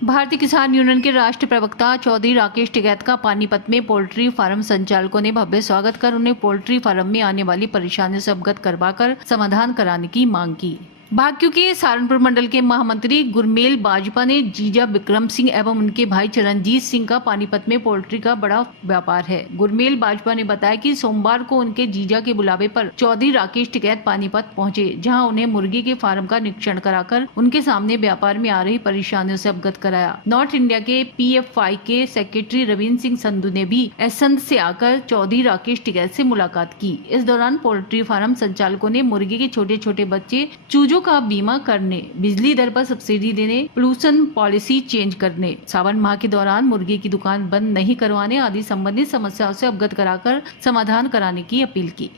भारतीय किसान यूनियन के राष्ट्रीय प्रवक्ता चौधरी राकेश टिकैत का पानीपत में पोल्ट्री फार्म संचालकों ने भव्य स्वागत कर उन्हें पोल्ट्री फार्म में आने वाली परेशानियों से अवगत करवाकर समाधान कराने की मांग की। भाग्यू के सहारनपुर मंडल के महामंत्री गुरमेल बाजपा ने जीजा विक्रम सिंह एवं उनके भाई चरणजीत सिंह का पानीपत में पोल्ट्री का बड़ा व्यापार है। गुरमेल बाजपा ने बताया कि सोमवार को उनके जीजा के बुलावे पर चौधरी राकेश टिकैत पानीपत पहुंचे, जहां उन्हें मुर्गी के फार्म का निरीक्षण कराकर उनके सामने व्यापार में आ रही परेशानियों से अवगत कराया। नॉर्थ इंडिया के PFI के सेक्रेटरी रविंद्र सिंह संधू ने भी एसंद से आकर चौधरी राकेश टिकैत से मुलाकात की। इस दौरान पोल्ट्री फार्म संचालकों ने मुर्गी के छोटे छोटे बच्चे, चूजों का बीमा करने, बिजली दर पर सब्सिडी देने, पोल्यूशन पॉलिसी चेंज करने, सावन माह के दौरान मुर्गी की दुकान बंद नहीं करवाने आदि संबंधित समस्याओं से अवगत कराकर समाधान कराने की अपील की।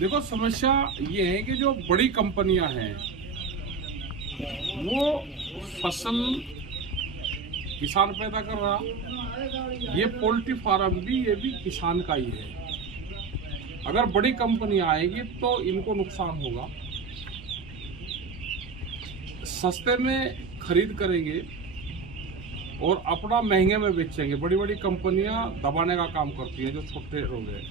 देखो, समस्या ये है कि जो बड़ी कंपनियां हैं वो फसल किसान पैदा कर रहा, ये पोल्ट्री फार्म भी ये भी किसान का ही है। अगर बड़ी कंपनी आएगी तो इनको नुकसान होगा, सस्ते में खरीद करेंगे और अपना महंगे में बेचेंगे। बड़ी बड़ी कंपनियां दबाने का काम करती हैं जो छोटे लोग हैं।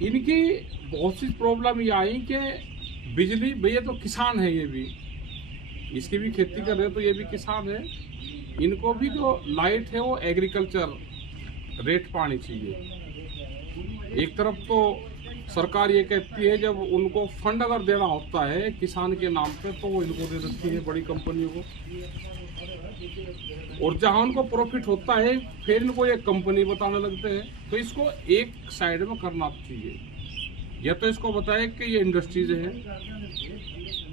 इनकी बहुत सी प्रॉब्लम ये आई कि बिजली, भैया तो किसान है, ये भी इसकी भी खेती कर रहे हैं तो ये भी किसान है, इनको भी जो लाइट है वो एग्रीकल्चर रेट पानी चाहिए। एक तरफ तो सरकार ये कहती है जब उनको फंड अगर देना होता है किसान के नाम पे तो वो इनको दे देती है बड़ी कंपनियों को, और जहां उनको प्रॉफिट होता है फिर इनको एक कंपनी बताने लगते हैं। तो इसको एक साइड में करना चाहिए, या तो इसको बताए कि ये इंडस्ट्रीज है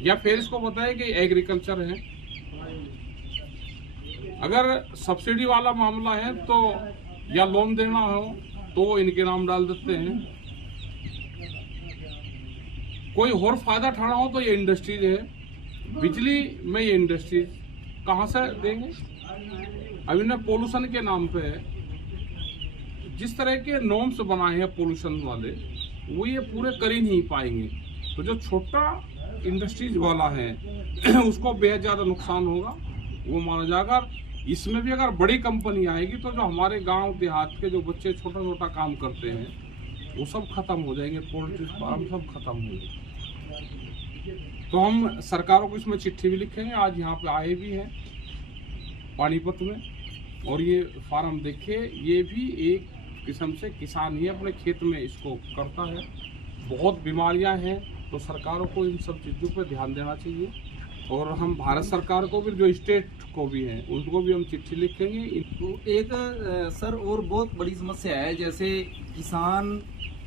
या फिर इसको बताए कि एग्रीकल्चर है। अगर सब्सिडी वाला मामला है तो या लोन देना हो तो इनके नाम डाल देते हैं, कोई और फायदा उठाना हो तो ये इंडस्ट्रीज है। बिजली में ये इंडस्ट्रीज कहाँ से देंगे? अभी ना पोल्यूशन के नाम पे जिस तरह के नॉर्म्स बनाए हैं पोल्यूशन वाले, वो ये पूरे कर ही नहीं पाएंगे। तो जो छोटा इंडस्ट्रीज वाला है उसको बेहद ज़्यादा नुकसान होगा, वो माना जाएगा। इसमें भी अगर बड़ी कंपनी आएगी तो जो हमारे गांव देहात के जो बच्चे छोटा छोटा काम करते हैं वो सब खत्म हो जाएंगे, पोल्ट्री फार्म सब खत्म हो जाएंगे। तो हम सरकारों को इसमें चिट्ठी भी लिखेंगे, आज यहाँ पे आए भी हैं पानीपत में, और ये फार्म देखिए, ये भी एक किस्म से किसान ही अपने खेत में इसको करता है। बहुत बीमारियां हैं, तो सरकारों को इन सब चीज़ों पर ध्यान देना चाहिए। और हम भारत सरकार को भी, जो स्टेट को भी हैं, उनको भी हम चिट्ठी लिखेंगे। तो एक सर और बहुत बड़ी समस्या है, जैसे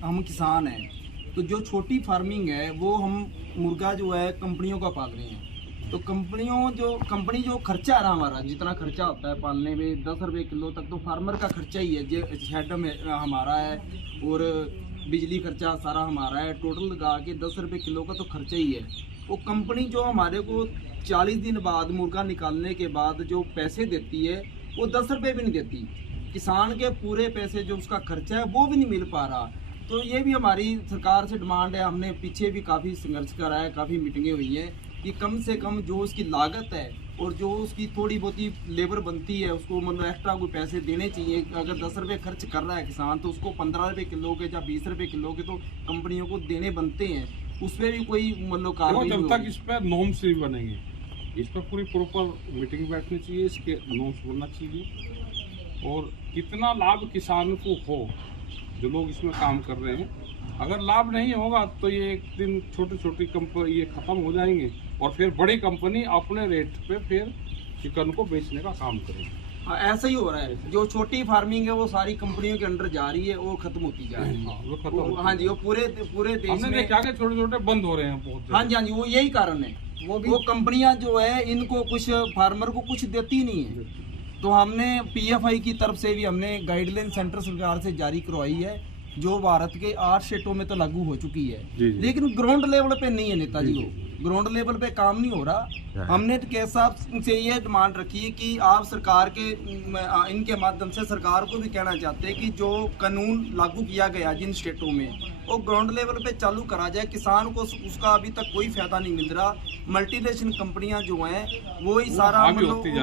हम किसान हैं तो जो छोटी फार्मिंग है वो हम मुर्गा जो है कंपनियों का पाल रहे हैं। तो कंपनी जो खर्चा आ रहा हमारा, जितना खर्चा होता है पालने में 10 रुपये किलो तक, तो फार्मर का खर्चा ही है, जो शेड में हमारा है और बिजली खर्चा सारा हमारा है, टोटल लगा के 10 रुपये किलो का तो खर्चा ही है। वो कंपनी जो हमारे को 40 दिन बाद मुर्गा निकालने के बाद जो पैसे देती है वो 10 रुपये भी नहीं देती। किसान के पूरे पैसे जो उसका खर्चा है वो भी नहीं मिल पा रहा। तो ये भी हमारी सरकार से डिमांड है। हमने पीछे भी काफ़ी संघर्ष करा है, काफ़ी मीटिंगें हुई हैं कि कम से कम जो उसकी लागत है और जो उसकी थोड़ी बहुत ही लेबर बनती है उसको मतलब एक्स्ट्रा कोई पैसे देने चाहिए। अगर 10 रुपये खर्च कर रहा है किसान तो उसको 15 रुपये किलो के या 20 रुपये किलो के तो कंपनियों को देने बनते हैं। उस पर भी कोई मतलब कार्रवाई जब तक इस पर नॉर्म्स नहीं बनेंगे, इस पर पूरी प्रॉपर मीटिंग बैठनी चाहिए, इसके नॉर्म्स बनना चाहिए और कितना लाभ किसान को हो जो लोग इसमें काम कर रहे हैं। अगर लाभ नहीं होगा तो ये एक दिन छोटी छोटी कंपनी ये खत्म हो जाएंगे और फिर बड़ी कंपनी अपने रेट पे फिर चिकन को बेचने का काम करेगी। हाँ, ऐसा ही हो रहा है। जो छोटी फार्मिंग है वो सारी कंपनियों के अंडर जा रही है, वो खत्म होती जा रही है। हाँ जी, वो पूरे देश में क्या छोटे छोटे बंद हो रहे हैं बहुत। हाँ जी, वो यही कारण है। वो कंपनियां जो है इनको कुछ फार्मर को कुछ देती नहीं है। तो हमने PFI की तरफ से भी हमने गाइडलाइन सेंटर सरकार से जारी करवाई है, जो भारत के 8 स्टेटों में तो लागू हो चुकी है, लेकिन ग्राउंड लेवल पे नहीं है नेताजी। वो ग्राउंड लेवल पे काम नहीं हो रहा। हमने कैस साहब से ये डिमांड रखी है कि आप सरकार के इनके माध्यम से सरकार को भी कहना चाहते हैं कि जो कानून लागू किया गया जिन स्टेटों में वो ग्राउंड लेवल पे चालू करा जाए। किसान को उसका अभी तक कोई फायदा नहीं मिल रहा। मल्टीनेशनल कंपनियां जो हैं वो ही सारा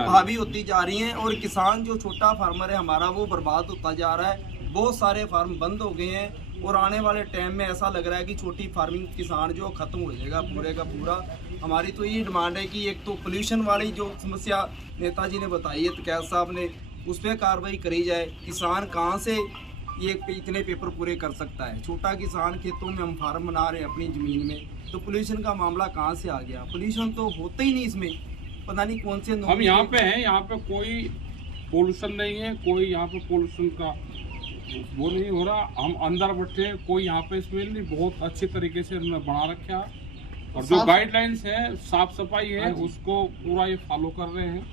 हावी होती जा रही हैं और किसान जो छोटा फार्मर है हमारा वो बर्बाद होता जा रहा है। बहुत सारे फार्म बंद हो गए हैं और आने वाले टाइम में ऐसा लग रहा है कि छोटी फार्मिंग किसान जो खत्म हो जाएगा पूरे का पूरा। हमारी तो ये डिमांड है कि एक तो पोल्यूशन वाली जो समस्या नेताजी ने बताई है कैद साहब ने, उस पर कार्रवाई करी जाए। किसान कहाँ से ये इतने पेपर पूरे कर सकता है? छोटा किसान खेतों में हम फार्म बना रहे हैं अपनी ज़मीन में, तो पोल्यूशन का मामला कहाँ से आ गया? पोल्यूशन तो होता ही नहीं इसमें, पता नहीं कौन से हम यहाँ पे हैं, यहाँ पे कोई पोल्यूशन नहीं है, कोई यहाँ पे पोल्यूशन का वो नहीं हो रहा। हम अंदर बैठे, कोई यहाँ पे इसमें नहीं, बहुत अच्छे तरीके से हमने बना रखा और जो गाइडलाइंस है साफ सफाई है उसको पूरा ये फॉलो कर रहे हैं।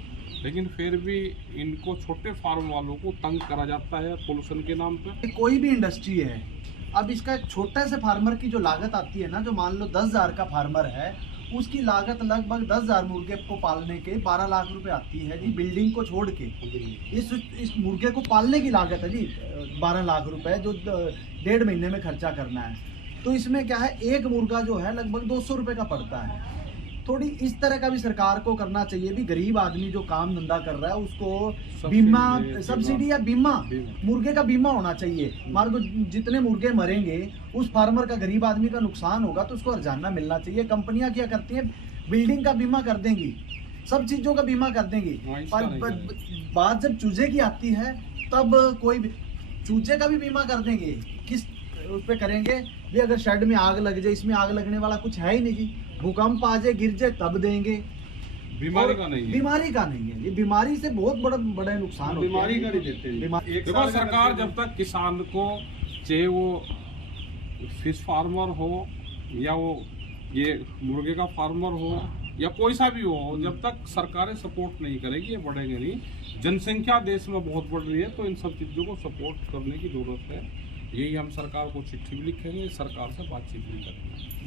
लेकिन फिर भी इनको छोटे फार्म वालों को तंग करा जाता है पोल्यूशन के नाम पे। कोई भी इंडस्ट्री है, अब इसका एक छोटे से फार्मर की जो लागत आती है ना, जो मान लो 10,000 का फार्मर है, उसकी लागत लगभग 10,000 मुर्गे को पालने के 12 लाख रुपए आती है जी। बिल्डिंग को छोड़ के इस मुर्गे को पालने की लागत है जी 12 लाख रुपए, जो 1.5 महीने में खर्चा करना है। तो इसमें क्या है, एक मुर्गा जो है लगभग 200 रुपए का पड़ता है। थोड़ी इस तरह का भी सरकार को करना चाहिए भी। गरीब आदमी जो काम धंधा कर रहा है उसको बीमा, सब्सिडी या बीमा, मुर्गे का बीमा होना चाहिए। मान लो जितने मुर्गे मरेंगे उस फार्मर का, गरीब आदमी का नुकसान होगा तो उसको हर्जाना मिलना चाहिए। कंपनियां क्या करती हैं, बिल्डिंग का बीमा कर देंगी, सब चीजों का बीमा कर देंगी, पर बात जब चूजे की आती है तब कोई चूजे का भी बीमा कर देंगे। किस उस पे करेंगे भी? अगर शेड में आग लग जाए, इसमें आग लगने वाला कुछ है ही नहीं जी। भूकंप आ जाए, गिर जाए तब देंगे। बीमारी का नहीं है, बीमारी का नहीं है, ये बीमारी से बहुत बड़ा नुकसान होता है। बीमारी का नहीं देते। देखो सरकार जब तक किसान को, चाहे वो फिश फार्मर हो या वो ये मुर्गे का फार्मर हो या कोई सा भी हो, जब तक सरकारें सपोर्ट नहीं करेगी ये बढ़ेंगे नहीं। जनसंख्या देश में बहुत बढ़ रही है तो इन सब चीज़ों को सपोर्ट करने की जरूरत है। यही हम सरकार को चिट्ठी भी लिखेंगे, सरकार से बातचीत भी करेंगे।